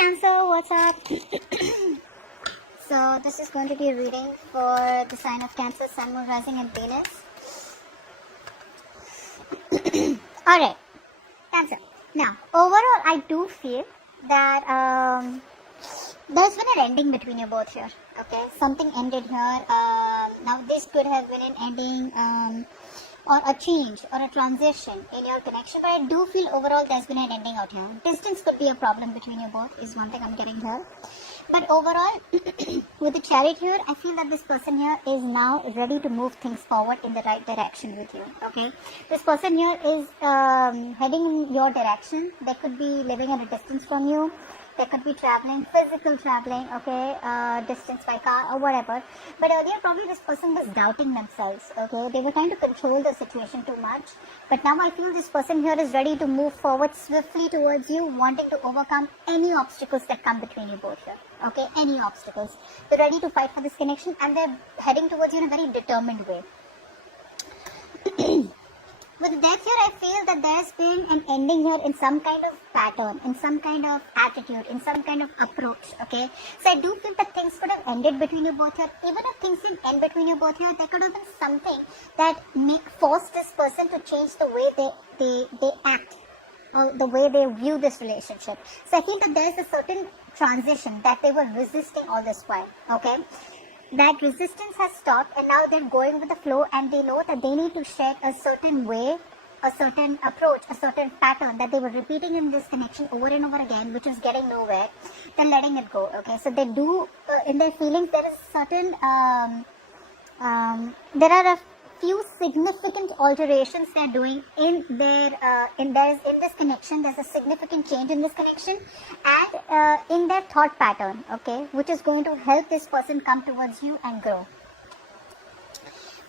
Cancer, what's up? So this is going to be a reading for the sign of Cancer, Sun, Moon, Rising and Venus. Alright, Cancer. Now, overall I do feel that there's been an ending between you both here. Okay, something ended here. Now this could have been an ending or a change or a transition in your connection, but I do feel overall there's been an ending out here. Distance could be a problem between you both is one thing I'm getting here. But overall, with the Chariot here, I feel that this person here is now ready to move things forward in the right direction with you. Okay, this person here is heading in your direction. They could be living at a distance from you. They could be traveling, physical traveling, okay, distance by car or whatever. But earlier probably this person was doubting themselves, okay. They were trying to control the situation too much. But now I feel this person here is ready to move forward swiftly towards you, wanting to overcome any obstacles that come between you both here, okay, any obstacles. They're ready to fight for this connection and they're heading towards you in a very determined way. With death here, I feel that there's been an ending here in some kind of pattern, in some kind of attitude, in some kind of approach, okay? So I do feel that things could have ended between you both here. Even if things didn't end between you both here, there could have been something that forced this person to change the way they act, or the way they view this relationship. So I feel that there's a certain transition that they were resisting all this while, okay? That resistance has stopped and now they're going with the flow and they know that they need to shed a certain way, a certain approach, a certain pattern that they were repeating in this connection over and over again, which is getting nowhere. They're letting it go, okay? So they do, in their feelings, there is certain, there are a few significant alterations they're doing in their in this connection. There's a significant change in this connection and in their thought pattern, okay, which is going to help this person come towards you and grow.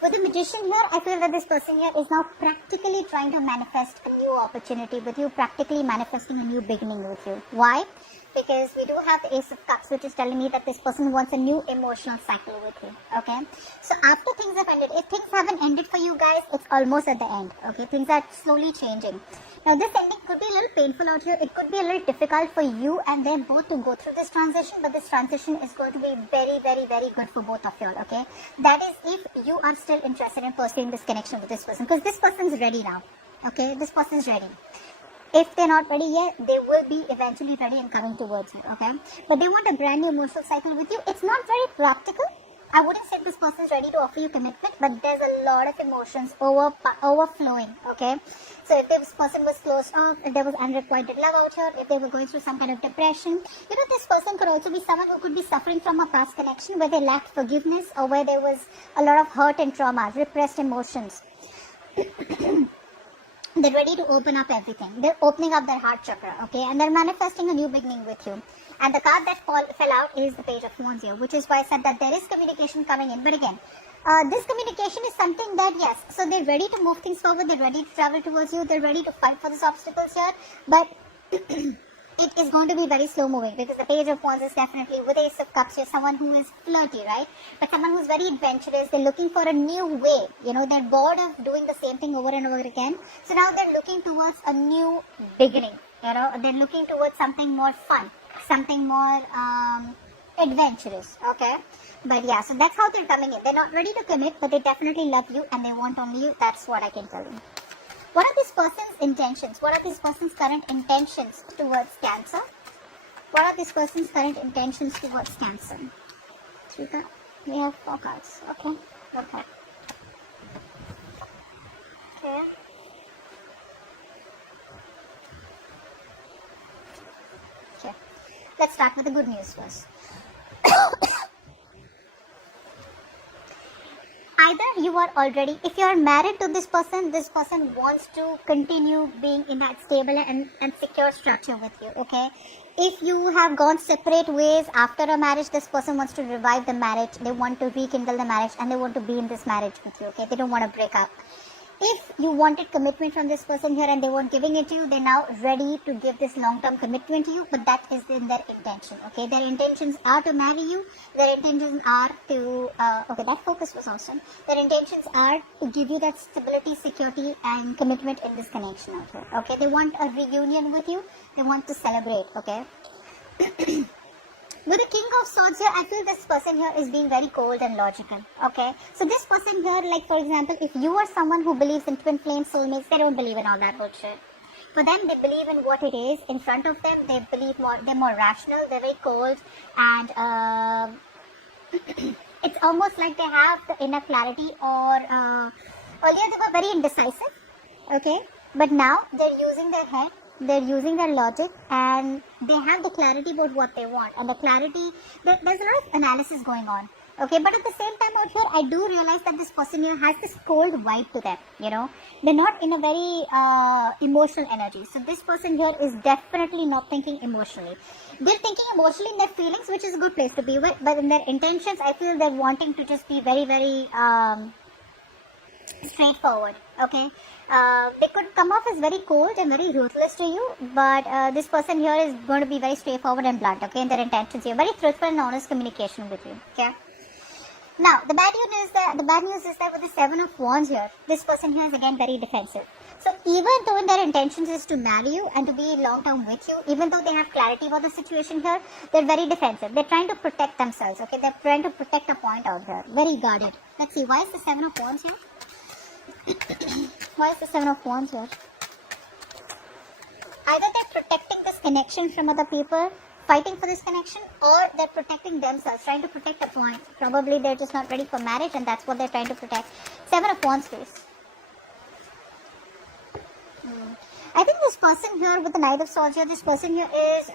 With the Magician here, I feel that this person here is now practically trying to manifest a new opportunity with you, practically manifesting a new beginning with you. Why? Because we do have the Ace of Cups, which is telling me that this person wants a new emotional cycle with you, okay? So after things have ended, if things haven't ended for you guys, it's almost at the end, okay? Things are slowly changing. Now this ending could be a little painful out here. It could be a little difficult for you and them both to go through this transition, but this transition is going to be very, very, very good for both of you all, okay? That is if you are still interested in pursuing this connection with this person, because this person's ready now, okay? This person's ready. If they're not ready yet, they will be eventually ready and coming towards you, okay? But they want a brand new emotional cycle with you. It's not very practical. I wouldn't say this person is ready to offer you commitment, but there's a lot of emotions overflowing, okay? So if this person was closed off, if there was unrequited love out here, if they were going through some kind of depression, you know, this person could also be someone who could be suffering from a past connection where they lacked forgiveness or where there was a lot of hurt and trauma, repressed emotions. They're ready to open up everything. They're opening up their heart chakra, okay? And they're manifesting a new beginning with you. And the card that fell out is the Page of Wands here, which is why I said that there is communication coming in. But again, this communication is something that, yes, so they're ready to move things forward. They're ready to travel towards you. They're ready to fight for these obstacles here. But it is going to be very slow moving because the Page of Wands is definitely, with Ace of Cups, you're someone who is flirty, right? But someone who's very adventurous. They're looking for a new way. You know, they're bored of doing the same thing over and over again. So now they're looking towards a new beginning. You know, they're looking towards something more fun, something more adventurous, okay? But yeah, so that's how they're coming in. They're not ready to commit, but they definitely love you and they want only you. That's what I can tell you. What are this person's intentions? What are this person's current intentions towards Cancer? What are this person's current intentions towards Cancer? We have 4 cards. Okay. Okay. Okay. Okay. Let's start with the good news first. Either you are already, if you are married to this person wants to continue being in that stable and secure structure with you, okay? If you have gone separate ways after a marriage, this person wants to revive the marriage. They want to rekindle the marriage and they want to be in this marriage with you, okay? They don't want to break up. If you wanted commitment from this person here and they weren't giving it to you, they're now ready to give this long-term commitment to you, but that is in their intention, okay? Their intentions are to marry you. Their intentions are to, okay, that focus was awesome. Their intentions are to give you that stability, security, and commitment in this connection out here, okay? They want a reunion with you. They want to celebrate, okay? With the King of Swords here, I feel this person here is being very cold and logical. Okay, so this person here, like for example, if you are someone who believes in twin flame soulmates, they don't believe in all that bullshit. For them, they believe in what it is in front of them. They believe more. They're more rational. They're very cold, and it's almost like they have the inner clarity. Or earlier they were very indecisive. Okay, but now they're using their head. They're using their logic, and they have the clarity about what they want. And the clarity, there's a lot of analysis going on. Okay, but at the same time out here, I do realize that this person here has this cold vibe to them. You know, they're not in a very emotional energy. So this person here is definitely not thinking emotionally. They're thinking emotionally in their feelings, which is a good place to be with. But in their intentions, I feel they're wanting to just be very, very straightforward. Okay, they could come off as very cold and very ruthless to you, but this person here is going to be very straightforward and blunt. Okay, in their intentions here, very truthful and honest communication with you. Okay. Now, the bad news is that with the Seven of Wands here, this person here is again very defensive. So even though in their intentions is to marry you and to be long term with you, even though they have clarity about the situation here, they're very defensive. They're trying to protect themselves. Okay, they're trying to protect a point out here. Very guarded. Let's see, why is the Seven of Wands here? Why is the Seven of Wands here? Either they're protecting this connection from other people, fighting for this connection, or they're protecting themselves, trying to protect a point. Probably they're just not ready for marriage, and that's what they're trying to protect. Seven of Wands, please. I think this person here with the Knight of Swords here, this person here is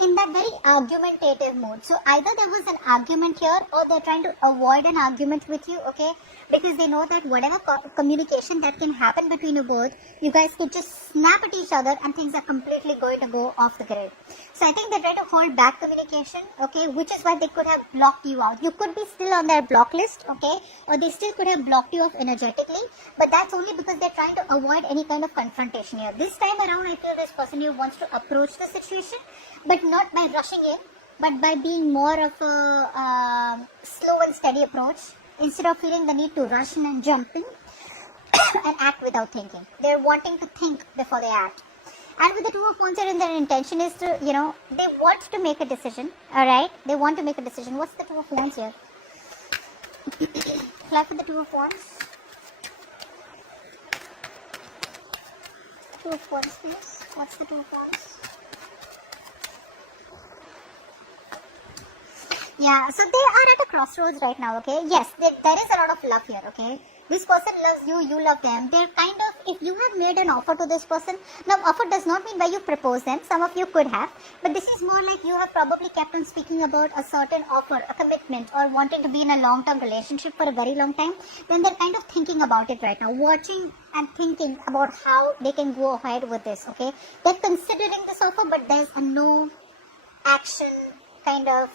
in that very argumentative mood. So either there was an argument here, or they're trying to avoid an argument with you, okay? Because they know that whatever communication that can happen between you both, you guys could just snap at each other and things are completely going to go off the grid. So I think they're trying to hold back communication, okay? Which is why they could have blocked you out. You could be still on their block list, okay? Or they still could have blocked you off energetically, but that's only because they're trying to avoid any kind of confrontation here. This time around, I feel this person here wants to approach the situation, but not by rushing in, but by being more of a slow and steady approach, instead of feeling the need to rush in and jump in and act without thinking. They're wanting to think before they act. And with the Two of Wands here, their intention is to, you know, they want to make a decision, alright? They want to make a decision. What's the Two of Wands here? Fly for the Two of Wands. Two of Wands, please. What's the Two of Wands? Yeah, so they are at a crossroads right now, okay? Yes, there is a lot of love here, okay? This person loves you, you love them. They're kind of, if you have made an offer to this person, now offer does not mean by you propose them. Some of you could have, but this is more like you have probably kept on speaking about a certain offer, a commitment, or wanting to be in a long-term relationship for a very long time. Then they're kind of thinking about it right now, watching and thinking about how they can go ahead with this, okay? They're considering this offer, but there's a no action kind of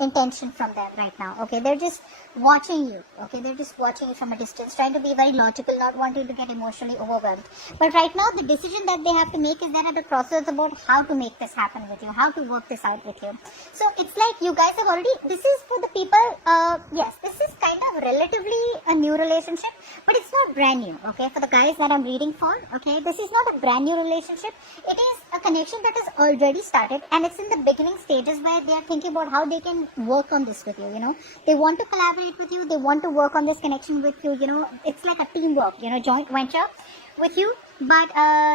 intention from them right now, okay? They're just watching you, okay? They're just watching you from a distance, trying to be very logical, not wanting to get emotionally overwhelmed. But right now, the decision that they have to make is they're at a crossroads about how to make this happen with you, how to work this out with you. So it's like you guys have already, this is for the people, yes, this is kind of relatively a new relationship, but it's not brand new, okay? For the guys that I'm reading for, okay? This is not a brand new relationship. It is a connection that has already started, and it's in the beginning stages where they are thinking about how they can work on this with you, you know. They want to collaborate with you, they want to work on this connection with you, you know. It's like a teamwork, you know, joint venture with you, but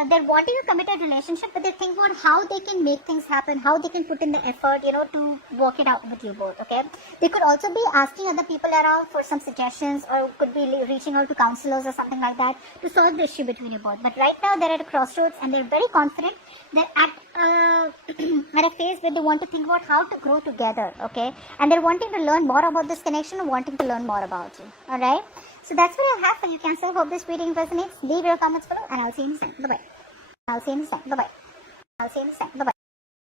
they're wanting a committed relationship, but they think about how they can make things happen, how they can put in the effort, you know, to work it out with you both, okay? They could also be asking other people around for some suggestions, or could be reaching out to counselors or something like that to solve the issue between you both. But right now they're at a crossroads and they're very confident. They're at at a phase where they want to think about how to grow together, okay? And they're wanting to learn more about this connection, wanting to learn more about you, alright? So that's what I have for you, Cancer. Hope this reading resonates. Leave your comments below and I'll see you next time. Bye-bye. I'll see you next time. Bye-bye. I'll see you next time. Bye-bye.